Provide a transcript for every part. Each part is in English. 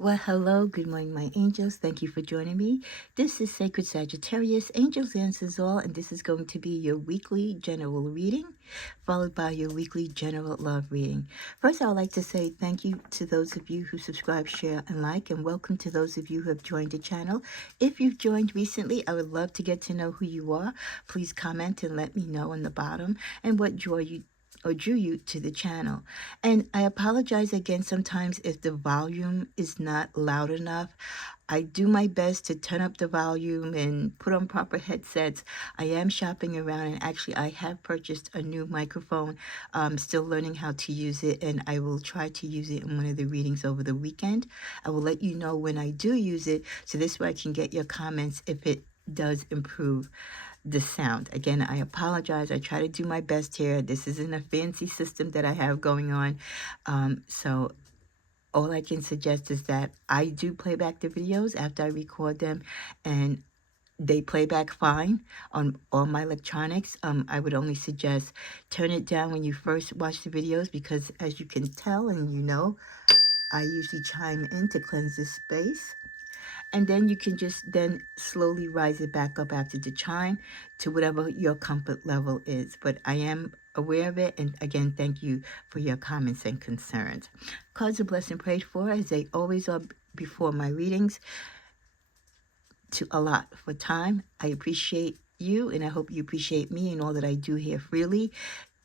Well, hello, good morning, my angels. Thank you for joining me. This is Sacred Sagittarius, Angels Answers All, and this is going to be your weekly general reading, followed by your weekly general love reading. First, I would like to say thank you to those of you who subscribe, share, and like, and welcome to those of you who have joined the channel. If you've joined recently, I would love to get to know who you are. Please comment and let me know on the bottom and what joy you or drew you to the channel. And I apologize again sometimes if the volume is not loud enough. I do my best to turn up the volume and put on proper headsets. I am shopping around, and actually I have purchased a new microphone. I'm still learning how to use it, and I will try to use it in one of the readings over the weekend. I will let you know when I do use it, so this way I can get your comments if it does improve the sound. Again, I apologize. I try to do my best here. This isn't a fancy system that I have going on. So all I can suggest is that I do play back the videos after I record them, and they play back fine on all my electronics. I would only suggest turn it down when you first watch the videos, because as you can tell and you know, I usually chime in to cleanse the space. And then you can just then slowly rise it back up after the chime to whatever your comfort level is. But I am aware of it, and again, thank you for your comments and concerns. Cards of blessing prayed for, as they always are before my readings, to allot for time. I appreciate you, and I hope you appreciate me and all that I do here freely.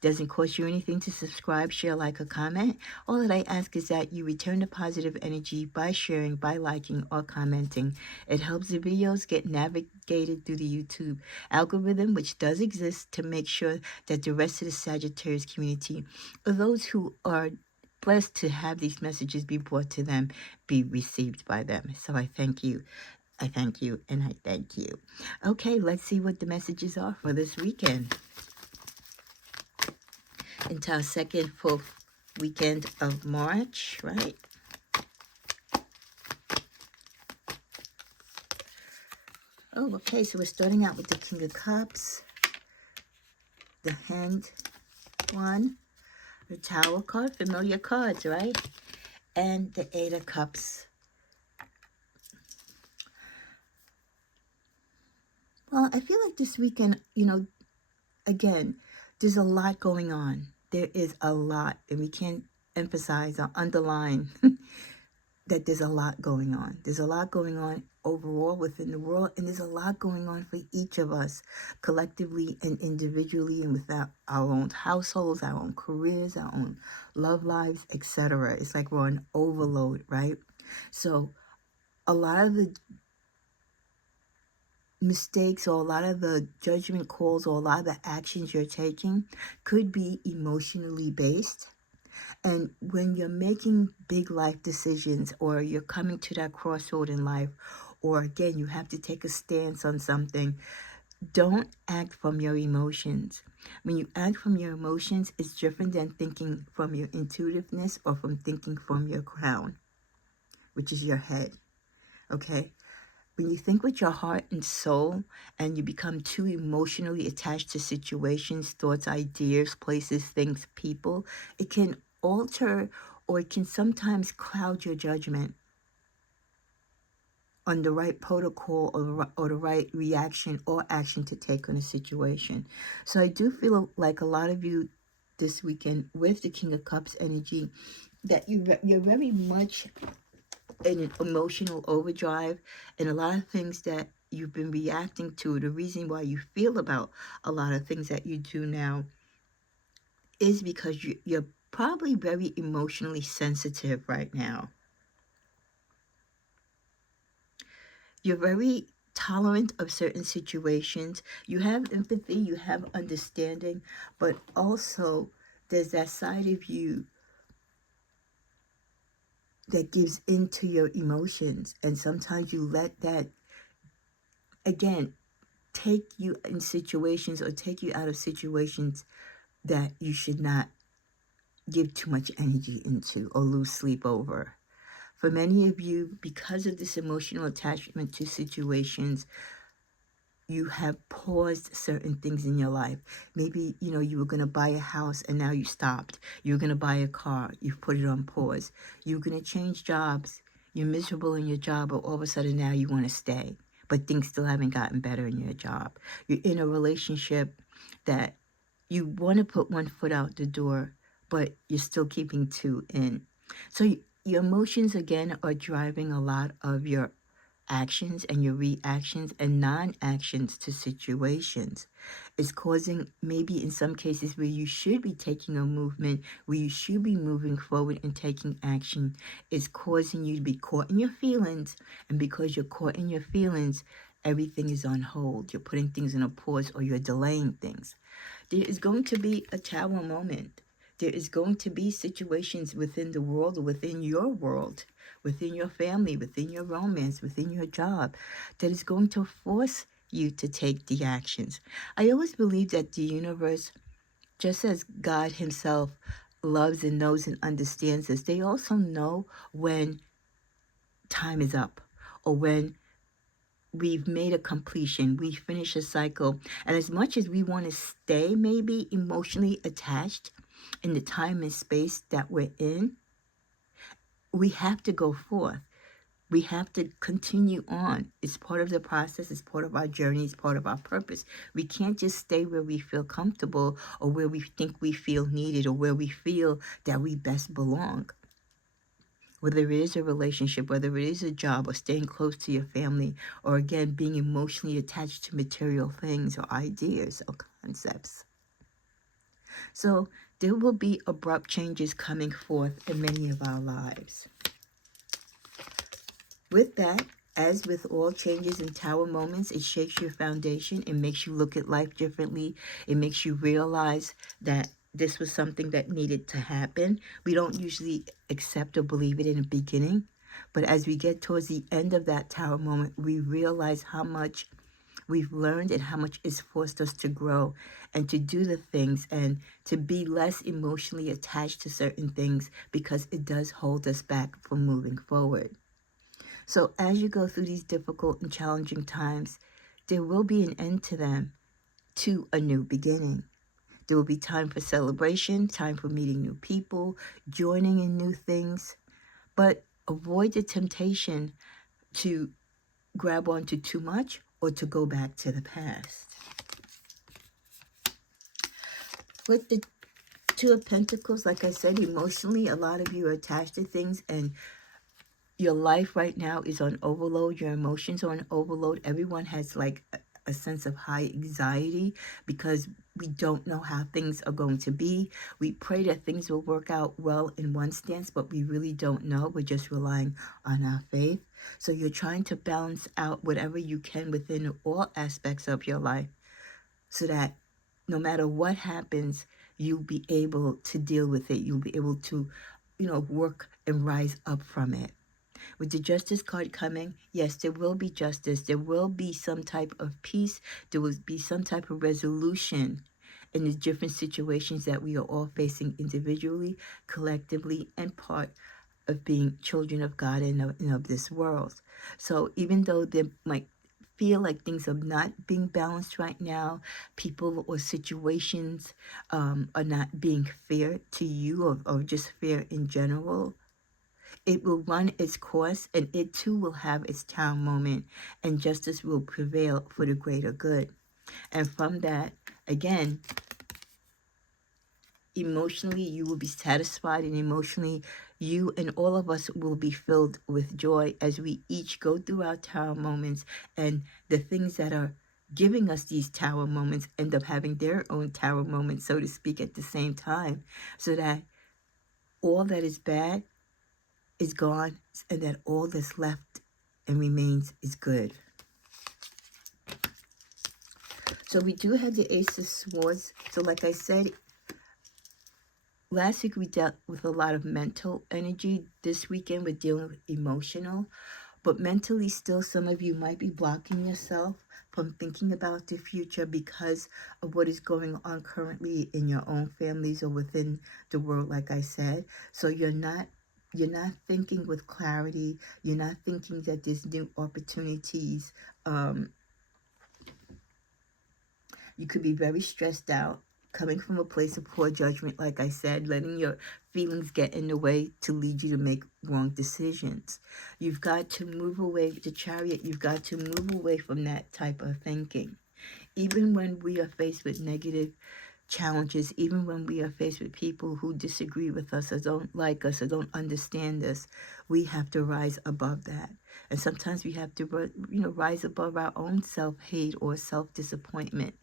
Doesn't cost you anything to subscribe, share, like, or comment. All that I ask is that you return the positive energy by sharing, by liking, or commenting. It helps the videos get navigated through the YouTube algorithm, which does exist to make sure that the rest of the Sagittarius community, or those who are blessed to have these messages be brought to them, be received by them. So I thank you. I thank you, and I thank you. Okay, let's see what the messages are for this weekend. Into our second full weekend of March, right? Oh, okay, so we're starting out with the King of Cups, the Hanged one, the Tower card, familiar cards, right? And the Eight of Cups. Well, I feel like this weekend, again, there's a lot going on. There is a lot, and we can't emphasize or underline that there's a lot going on. There's a lot going on overall within the world, and there's a lot going on for each of us collectively and individually, and without our own households, our own careers, our own love lives, etc. It's like we're on overload, right? So a lot of the mistakes, or a lot of the judgment calls, or a lot of the actions you're taking could be emotionally based. And when you're making big life decisions, or you're coming to that crossroad in life, or again, you have to take a stance on something, don't act from your emotions. When you act from your emotions, it's different than thinking from your intuitiveness or from thinking from your crown, which is your head, okay? When you think with your heart and soul, and you become too emotionally attached to situations, thoughts, ideas, places, things, people, it can alter, or it can sometimes cloud your judgment on the right protocol, or the right reaction or action to take on a situation. So I do feel like a lot of you this weekend with the King of Cups energy, that you're very much in an emotional overdrive, and a lot of things that you've been reacting to, the reason why you feel about a lot of things that you do now is because you're probably very emotionally sensitive right now. You're very tolerant of certain situations. You have empathy, you have understanding, but also there's that side of you that gives into your emotions, and sometimes you let that, again, take you in situations, or take you out of situations that you should not give too much energy into or lose sleep over. For many of you, because of this emotional attachment to situations, you have paused certain things in your life. Maybe, you were going to buy a house and now you stopped. You were going to buy a car, you've put it on pause. You were going to change jobs, You're miserable in your job, but all of a sudden now you want to stay, but things still haven't gotten better in your job. You're in a relationship that you want to put one foot out the door, but you're still keeping two in. So your emotions, again, are driving a lot of your actions and your reactions and non-actions to situations. It's causing, maybe in some cases where you should be taking a movement, where you should be moving forward and taking action, it's causing you to be caught in your feelings. And because you're caught in your feelings, everything is on hold. You're putting things in a pause, or you're delaying things. There is going to be a tower moment. There is going to be situations within the world, or within your world, within your family, within your romance, within your job, that is going to force you to take the actions. I always believe that the universe, just as God himself loves and knows and understands us, they also know when time is up, or when we've made a completion, we finish a cycle. And as much as we want to stay maybe emotionally attached in the time and space that we're in, we have to go forth. We have to continue on. It's part of the process. It's part of our journey. It's part of our purpose. We can't just stay where we feel comfortable, or where we think we feel needed, or where we feel that we best belong. Whether it is a relationship, whether it is a job, or staying close to your family, or again, being emotionally attached to material things or ideas or concepts. So there will be abrupt changes coming forth in many of our lives. With that, as with all changes and tower moments, it shakes your foundation. It makes you look at life differently. It makes you realize that this was something that needed to happen. We don't usually accept or believe it in the beginning, but as we get towards the end of that tower moment, we realize how much we've learned and how much it's forced us to grow and to do the things and to be less emotionally attached to certain things, because it does hold us back from moving forward. So as you go through these difficult and challenging times, there will be an end to them, to a new beginning. There will be time for celebration, time for meeting new people, joining in new things, but avoid the temptation to grab onto too much or to go back to the past. With the Two of Pentacles, like I said, emotionally, a lot of you are attached to things, and your life right now is on overload. Your emotions are on overload. Everyone has like a sense of high anxiety because we don't know how things are going to be. We pray that things will work out well in one stance, but we really don't know. We're just relying on our faith. So you're trying to balance out whatever you can within all aspects of your life, so that no matter what happens, you'll be able to deal with it. You'll be able to, work and rise up from it. With the Justice card coming, yes, there will be justice. There will be some type of peace. There will be some type of resolution in the different situations that we are all facing individually, collectively, and part of being children of God and of this world. So even though there might feel like things are not being balanced right now, people or situations are not being fair to you, or just fair in general, it will run its course, and it too will have its tower moment, and justice will prevail for the greater good. And from that, again, emotionally you will be satisfied, and emotionally you and all of us will be filled with joy as we each go through our tower moments, and the things that are giving us these tower moments end up having their own tower moments, so to speak, at the same time, so that all that is bad is gone, and that all that's left and remains is good. So we do have the Ace of Swords. So like I said, last week we dealt with a lot of mental energy. This weekend we're dealing with emotional. But mentally still, some of you might be blocking yourself from thinking about the future because of what is going on currently in your own families or within the world, like I said. So you're not thinking with clarity. You're not thinking that there's new opportunities. You could be very stressed out. coming from a place of poor judgment, like I said, letting your feelings get in the way to lead you to make wrong decisions. You've got to move away, the Chariot, you've got to move away from that type of thinking. Even when we are faced with negative challenges, even when we are faced with people who disagree with us or don't like us or don't understand us, we have to rise above that. And sometimes we have to, rise above our own self-hate or self-disappointment,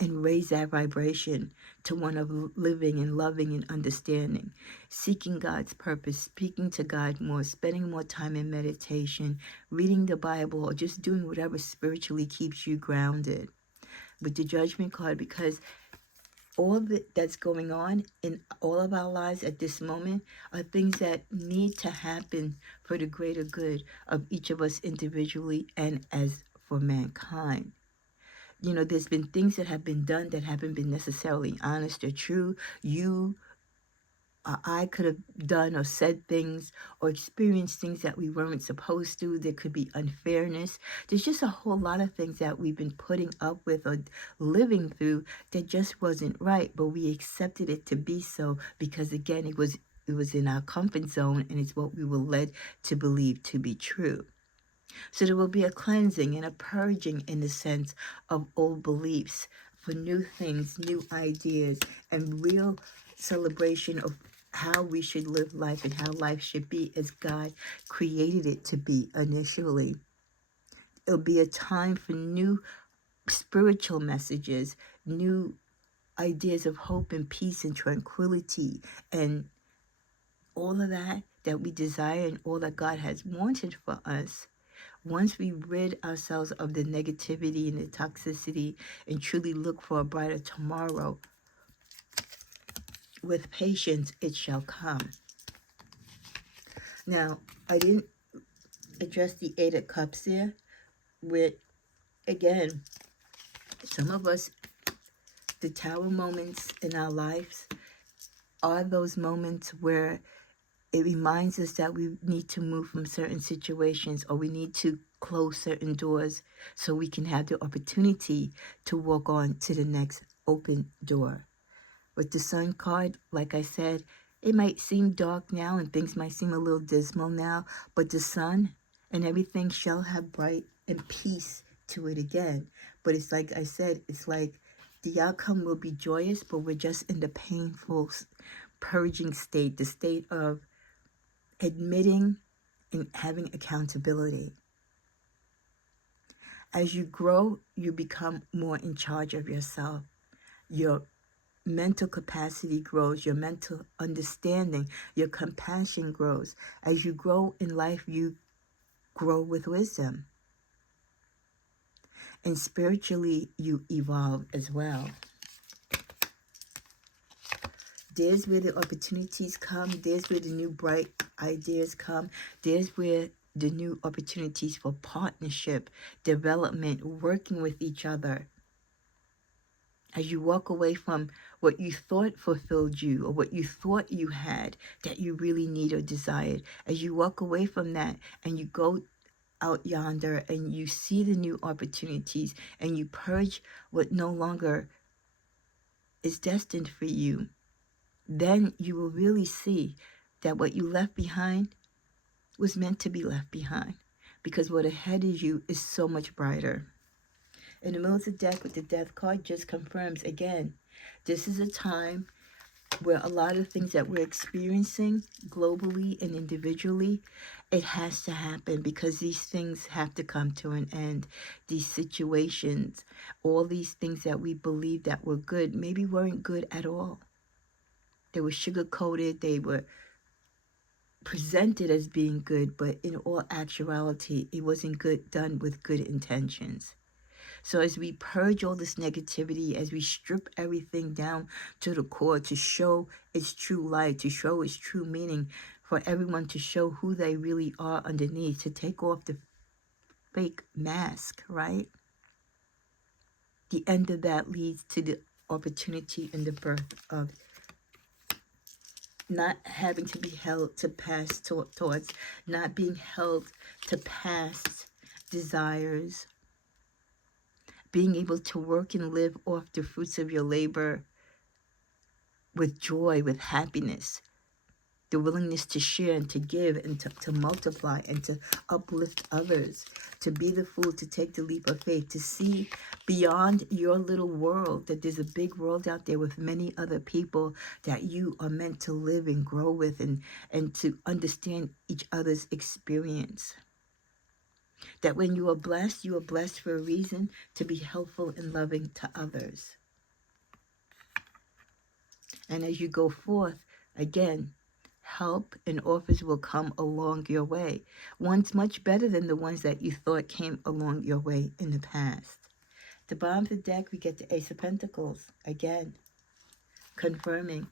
and raise that vibration to one of living and loving and understanding, seeking God's purpose, speaking to God more, spending more time in meditation, reading the Bible, or just doing whatever spiritually keeps you grounded. With the Judgment card, because all that's going on in all of our lives at this moment are things that need to happen for the greater good of each of us individually and as for mankind. There's been things that have been done that haven't been necessarily honest or true. You or I could have done or said things or experienced things that we weren't supposed to. There could be unfairness. There's just a whole lot of things that we've been putting up with or living through that just wasn't right, but we accepted it to be so because, again, it was in our comfort zone, and it's what we were led to believe to be true. So there will be a cleansing and a purging in the sense of old beliefs for new things, new ideas, and real celebration of how we should live life and how life should be as God created it to be initially. It'll be a time for new spiritual messages, new ideas of hope and peace and tranquility and all of that we desire and all that God has wanted for us. Once we rid ourselves of the negativity and the toxicity and truly look for a brighter tomorrow, with patience it shall come. Now, I didn't address the Eight of Cups there, with, again, some of us, the Tower moments in our lives are those moments where it reminds us that we need to move from certain situations, or we need to close certain doors so we can have the opportunity to walk on to the next open door. With the Sun card, like I said, it might seem dark now and things might seem a little dismal now, but the sun and everything shall have bright and peace to it again. But it's like I said, it's like the outcome will be joyous, but we're just in the painful purging state, the state of admitting and having accountability. As you grow, you become more in charge of yourself. Your mental capacity grows, your mental understanding, your compassion grows. As you grow in life, you grow with wisdom. And spiritually, you evolve as well. There's where the opportunities come. There's where the new bright ideas come. There's where the new opportunities for partnership, development, working with each other. As you walk away from what you thought fulfilled you or what you thought you had that you really need or desired, as you walk away from that and you go out yonder and you see the new opportunities and you purge what no longer is destined for you, then you will really see that what you left behind was meant to be left behind, because what ahead of you is so much brighter. In the middle of the deck with the Death card just confirms, again, this is a time where a lot of things that we're experiencing globally and individually, it has to happen because these things have to come to an end. These situations, all these things that we believe that were good, maybe weren't good at all. They were sugar-coated, they were presented as being good, but in all actuality, it wasn't good, done with good intentions. So as we purge all this negativity, as we strip everything down to the core to show its true light, to show its true meaning, for everyone to show who they really are underneath, to take off the fake mask, right? The end of that leads to the opportunity and the birth of not having to be held to past thoughts, not being held to past desires, being able to work and live off the fruits of your labor with joy, with happiness, the willingness to share and to give and to multiply and to uplift others, to be the fool, to take the leap of faith, to see beyond your little world, that there's a big world out there with many other people that you are meant to live and grow with, and to understand each other's experience. That when you are blessed for a reason, to be helpful and loving to others. And as you go forth, again, help and offers will come along your way. One's much better than the ones that you thought came along your way in the past. At the bottom of the deck, we get the Ace of Pentacles. Again, confirming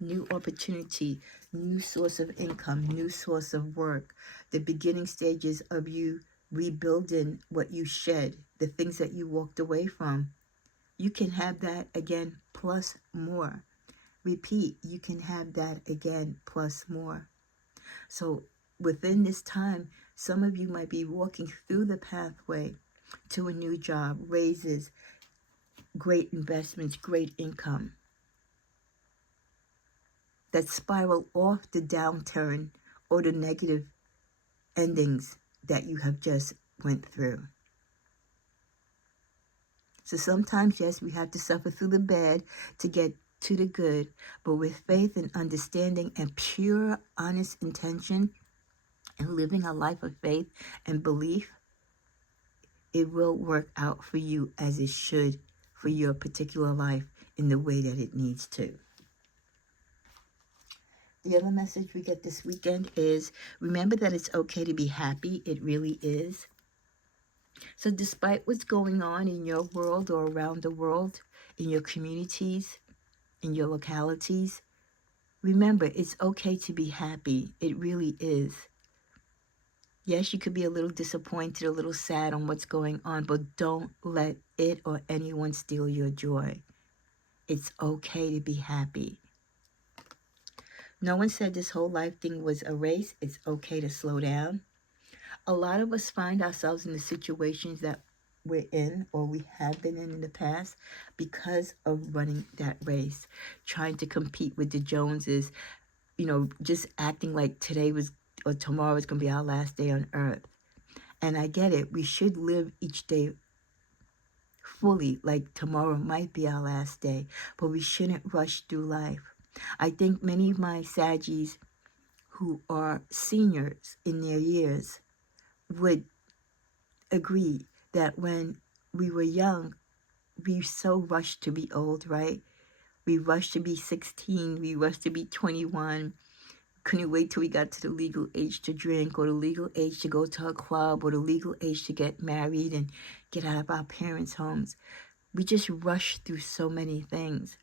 new opportunity, new source of income, new source of work, the beginning stages of you rebuilding what you shed, the things that you walked away from. You can have that again, plus more. Repeat, you can have that again, plus more. So within this time, some of you might be walking through the pathway to a new job, raises, great investments, great income, that spiral off the downturn or the negative endings that you have just went through. So sometimes, yes, we have to suffer through the bad to get to the good, but with faith and understanding and pure, honest intention and living a life of faith and belief, it will work out for you as it should for your particular life in the way that it needs to. The other message we get this weekend is, remember that it's okay to be happy. It really is. So despite what's going on in your world or around the world, in your communities, in your localities, remember it's okay to be happy. It really is. Yes, you could be a little disappointed, a little sad on what's going on, but don't let it or anyone steal your joy. It's okay to be happy. No one said this whole life thing was a race. It's okay to slow down. A lot of us find ourselves in the situations that we're in or we have been in the past because of running that race, trying to compete with the Joneses, just acting like today was or tomorrow is going to be our last day on earth. And I get it. We should live each day fully, like tomorrow might be our last day, but we shouldn't rush through life. I think many of my Saggies who are seniors in their years would agree that when we were young, we so rushed to be old, right? We rushed to be 16, we rushed to be 21, couldn't wait till we got to the legal age to drink, or the legal age to go to a club, or the legal age to get married and get out of our parents' homes. We just rush through so many things,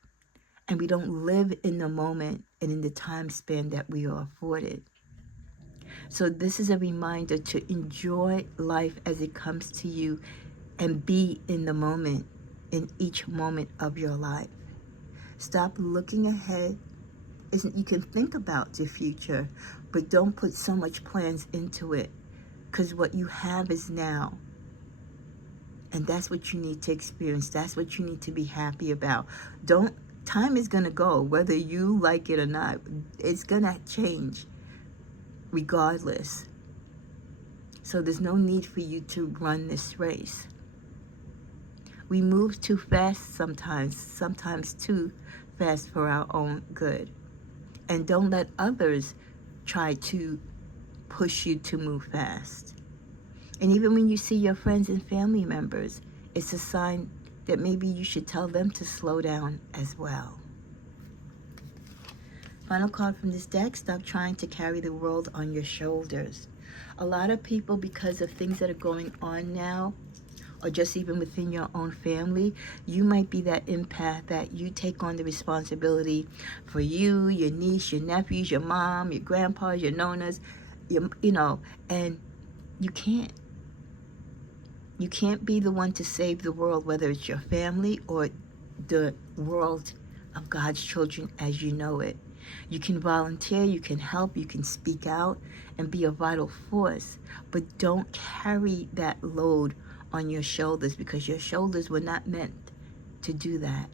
and we don't live in the moment and in the time span that we are afforded. So this is a reminder to enjoy life as it comes to you and be in the moment, in each moment of your life. Stop looking ahead. You can think about the future, but don't put so much plans into it, because what you have is now. And that's what you need to experience. That's what you need to be happy about. Time is going to go, whether you like it or not. It's going to change regardless. So there's no need for you to run this race. We move too fast sometimes too fast for our own good. And don't let others try to push you to move fast. And even when you see your friends and family members, it's a sign that maybe you should tell them to slow down as well. Final card from this deck, stop trying to carry the world on your shoulders. A lot of people, because of things that are going on now, or just even within your own family, you might be that empath that you take on the responsibility for you, your niece, your nephews, your mom, your grandpas, your nonas, and you can't. You can't be the one to save the world, whether it's your family or the world of God's children as you know it. You can volunteer, you can help, you can speak out and be a vital force, but don't carry that load on your shoulders, because your shoulders were not meant to do that.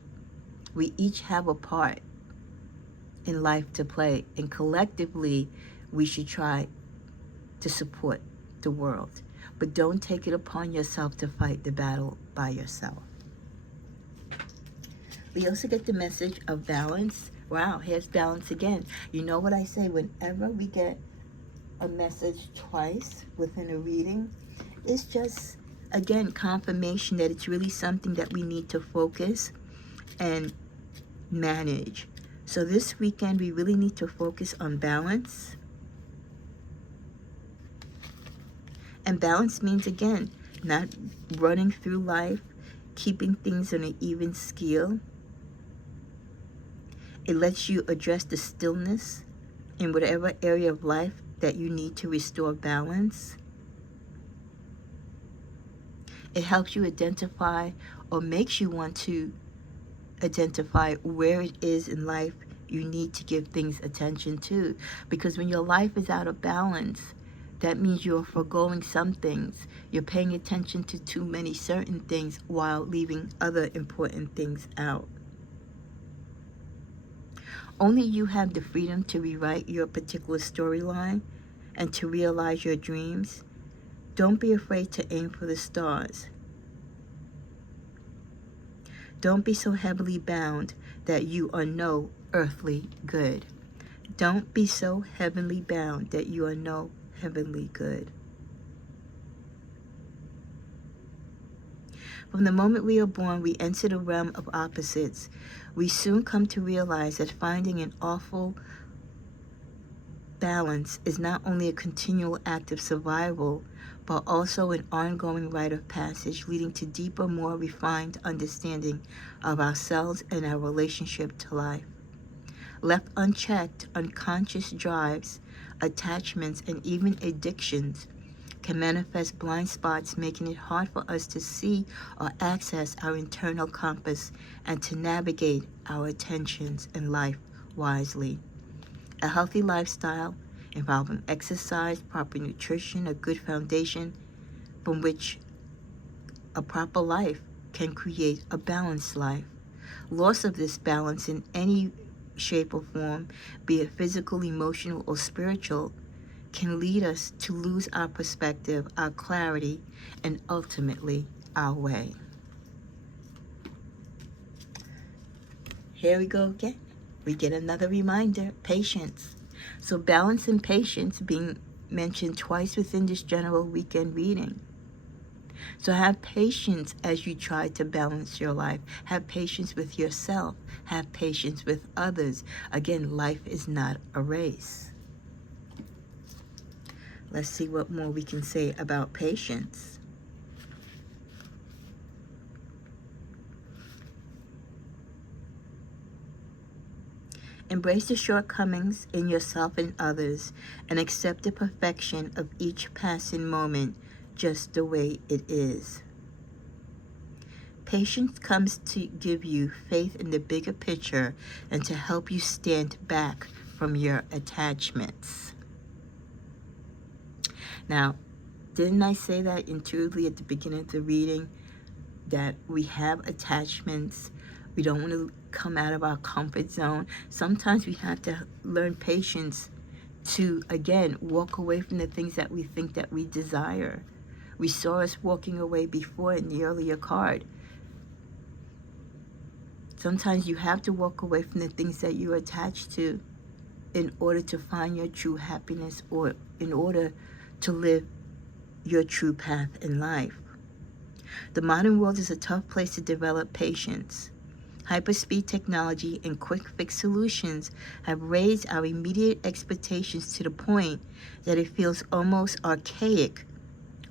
We each have a part in life to play, and collectively we should try to support the world. But don't take it upon yourself to fight the battle by yourself. We also get the message of balance. Wow, here's balance again. You know what I say, whenever we get a message twice within a reading, it's just, again, confirmation that it's really something that we need to focus and manage. So this weekend, we really need to focus on balance. And balance means, again, not running through life, keeping things on an even scale. It lets you address the stillness in whatever area of life that you need to restore balance. It helps you identify, or makes you want to identify, where it is in life you need to give things attention to. Because when your life is out of balance, that means you're foregoing some things. You're paying attention to too many certain things while leaving other important things out. Only you have the freedom to rewrite your particular storyline and to realize your dreams. Don't be afraid to aim for the stars. Don't be so heavily bound that you are no earthly good. Don't be so heavenly bound that you are no heavenly good. From the moment we are born, we enter the realm of opposites. We soon come to realize that finding an awful balance is not only a continual act of survival, but also an ongoing rite of passage leading to deeper, more refined understanding of ourselves and our relationship to life. Left unchecked, unconscious drives, attachments, and even addictions can manifest blind spots, making it hard for us to see or access our internal compass and to navigate our attentions in life wisely. A healthy lifestyle involving exercise, proper nutrition, a good foundation from which a proper life can create a balanced life. Loss of this balance in any shape or form, be it physical, emotional, or spiritual, can lead us to lose our perspective, our clarity, and ultimately our way. Here we go again. We get another reminder, patience. So balance and patience being mentioned twice within this general weekend reading. So have patience as you try to balance your life. Have patience with yourself. Have patience with others. Again, life is not a race. Let's see what more we can say about patience. Embrace the shortcomings in yourself and others, and accept the perfection of each passing moment just the way it is. Patience comes to give you faith in the bigger picture and to help you stand back from your attachments. Now, didn't I say that intuitively at the beginning of the reading, that we have attachments? We don't want to come out of our comfort zone. Sometimes we have to learn patience to, again, walk away from the things that we think that we desire. We saw us walking away before in the earlier card. Sometimes you have to walk away from the things that you're attached to in order to find your true happiness, or in order to live your true path in life. The modern world is a tough place to develop patience. Hyperspeed technology and quick fix solutions have raised our immediate expectations to the point that it feels almost archaic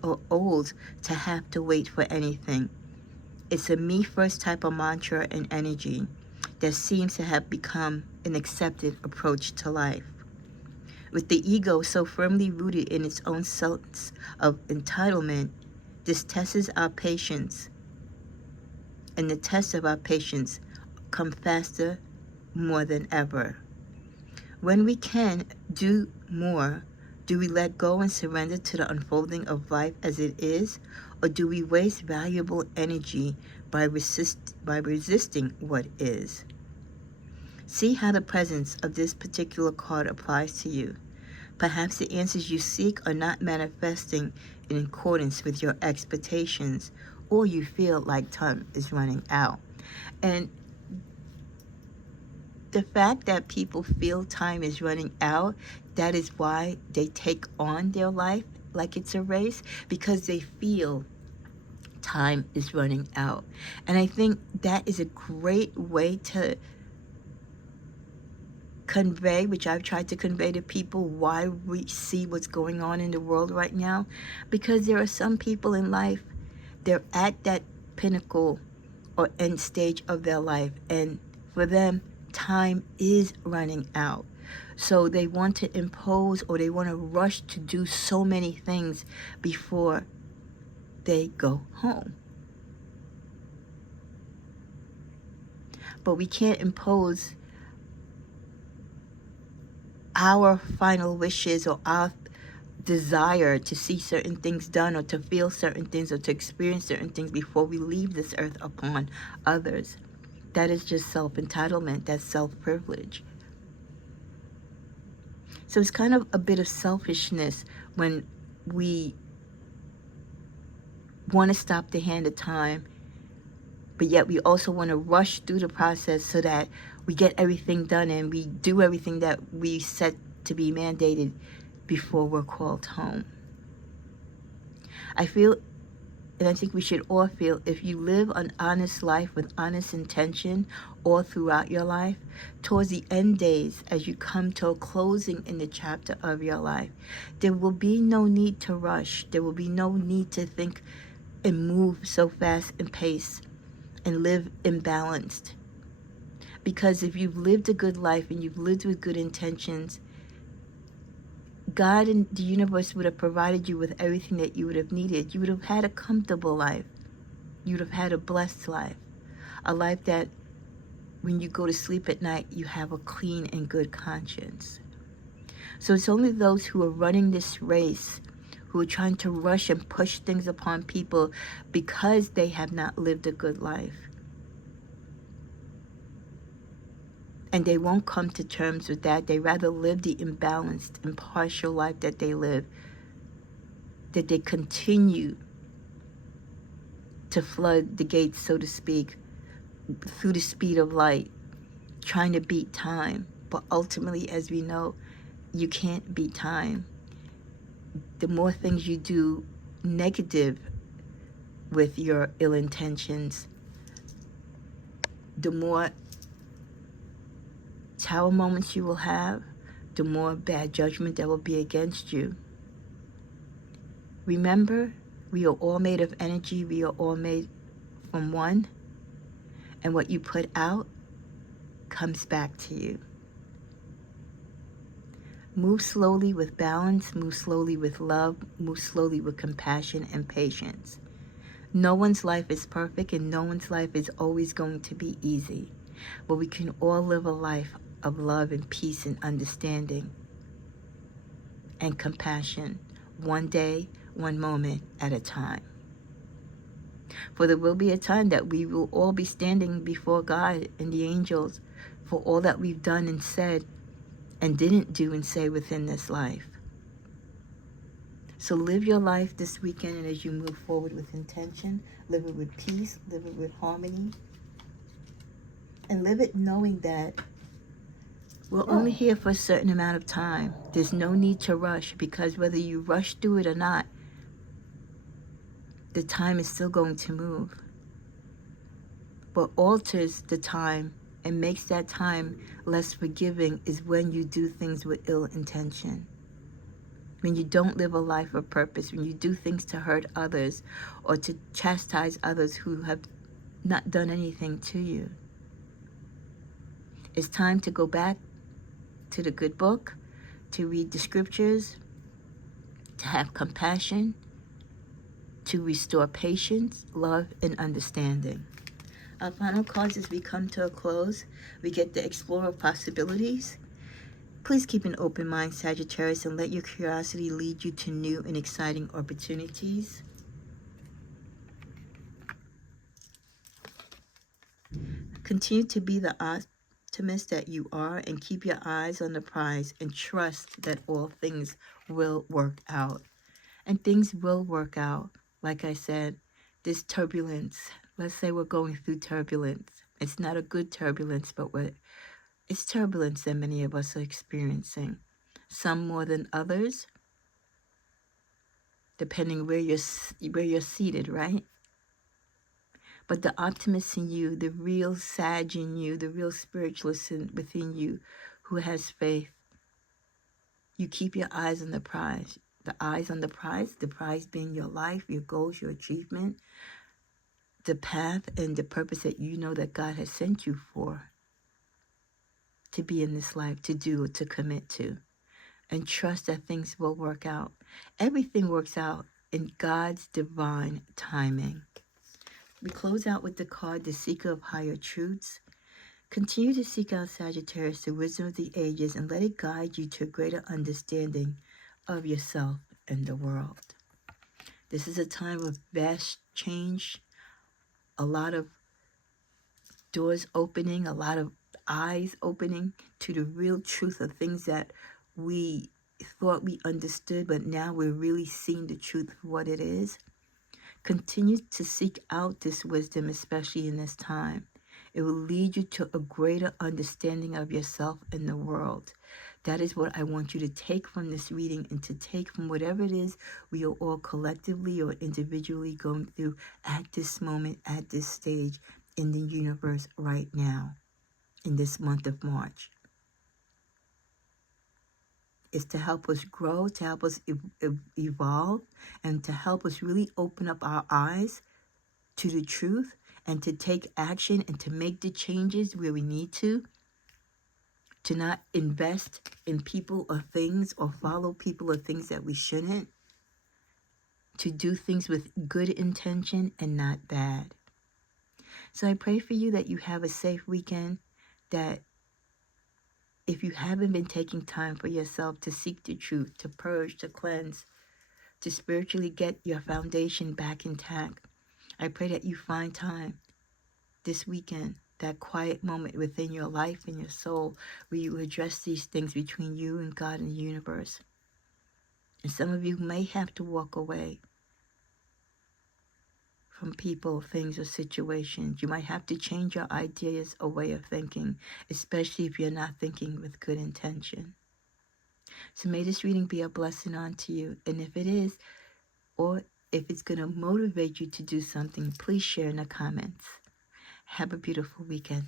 or old to have to wait for anything. It's a me first type of mantra and energy that seems to have become an accepted approach to life. With the ego so firmly rooted in its own sense of entitlement, this tests our patience, and the tests of our patience come faster more than ever. When we can do more Do we let go and surrender to the unfolding of life as it is? Or do we waste valuable energy by resisting what is? See how the presence of this particular card applies to you. Perhaps the answers you seek are not manifesting in accordance with your expectations, or you feel like time is running out. And the fact that people feel time is running out, that is why they take on their life like it's a race, because they feel time is running out. And I think that is a great way to convey, which I've tried to convey to people, why we see what's going on in the world right now. Because there are some people in life, they're at that pinnacle or end stage of their life, and for them, time is running out. So they want to impose, or they want to rush to do so many things before they go home. But we can't impose our final wishes or our desire to see certain things done, or to feel certain things, or to experience certain things before we leave this earth upon others. That is just self-entitlement. That's self-privilege. So it's kind of a bit of selfishness when we want to stop the hand of time, but yet we also want to rush through the process so that we get everything done and we do everything that we set to be mandated before we're called home. I feel, and I think we should all feel, if you live an honest life with honest intention all throughout your life, towards the end days, as you come to a closing in the chapter of your life, there will be no need to rush. There will be no need to think and move so fast and pace and live imbalanced. Because if you've lived a good life and you've lived with good intentions, God and the universe would have provided you with everything that you would have needed. You would have had a comfortable life. You would have had a blessed life. A life that when you go to sleep at night, you have a clean and good conscience. So it's only those who are running this race, who are trying to rush and push things upon people because they have not lived a good life. And they won't come to terms with that. They rather live the imbalanced, impartial life that they live, that they continue to flood the gates, so to speak, through the speed of light, trying to beat time. But ultimately, as we know, you can't beat time. The more things you do negative with your ill intentions, the more tower moments you will have, the more bad judgment that will be against you. Remember, we are all made of energy. We are all made from one. And what you put out comes back to you. Move slowly with balance. Move slowly with love. Move slowly with compassion and patience. No one's life is perfect, and no one's life is always going to be easy. But we can all live a life of love and peace and understanding and compassion, one day, one moment at a time. For there will be a time that we will all be standing before God and the angels for all that we've done and said and didn't do and say within this life. So live your life this weekend, and as you move forward with intention, live it with peace, live it with harmony, and live it knowing that we're only here for a certain amount of time. There's no need to rush, because whether you rush through it or not, the time is still going to move. What alters the time and makes that time less forgiving is when you do things with ill intention. When you don't live a life of purpose, when you do things to hurt others or to chastise others who have not done anything to you. It's time to go back to the good book, to read the scriptures, to have compassion, to restore patience, love, and understanding. Our final cards as we come to a close, we get the Explorer of Possibilities. Please keep an open mind, Sagittarius, and let your curiosity lead you to new and exciting opportunities. Continue to be the optimist that you are and keep your eyes on the prize and trust that all things will work out. And things will work out. Like I said, this turbulence, let's say we're going through turbulence. It's not a good turbulence, but it's turbulence that many of us are experiencing. Some more than others, depending where you're seated, right? But the optimist in you, the real Sag in you, the real spiritualist within you who has faith, you keep your eyes on the prize. The eyes on the prize being your life, your goals, your achievement, the path and the purpose that you know that God has sent you for, to be in this life, to do, to commit to. And trust that things will work out. Everything works out in God's divine timing. We close out with the card, the Seeker of Higher Truths. Continue to seek out, Sagittarius, the wisdom of the ages, and let it guide you to a greater understanding of yourself and the world. This is a time of vast change, a lot of doors opening, a lot of eyes opening to the real truth of things that we thought we understood, but now we're really seeing the truth for what it is. Continue to seek out this wisdom, especially in this time. It will lead you to a greater understanding of yourself and the world. That is what I want you to take from this reading and to take from whatever it is we are all collectively or individually going through at this moment, at this stage in the universe right now, in this month of March. It's to help us grow, to help us evolve, and to help us really open up our eyes to the truth and to take action and to make the changes where we need to not invest in people or things or follow people or things that we shouldn't, to do things with good intention and not bad. So I pray for you that you have a safe weekend, that if you haven't been taking time for yourself to seek the truth, to purge, to cleanse, to spiritually get your foundation back intact, I pray that you find time this weekend, that quiet moment within your life and your soul where you address these things between you and God and the universe. And some of you may have to walk away from people, things, or situations. You might have to change your ideas or way of thinking, especially if you're not thinking with good intention. So may this reading be a blessing unto you. And if it is, or if it's going to motivate you to do something, please share in the comments. Have a beautiful weekend.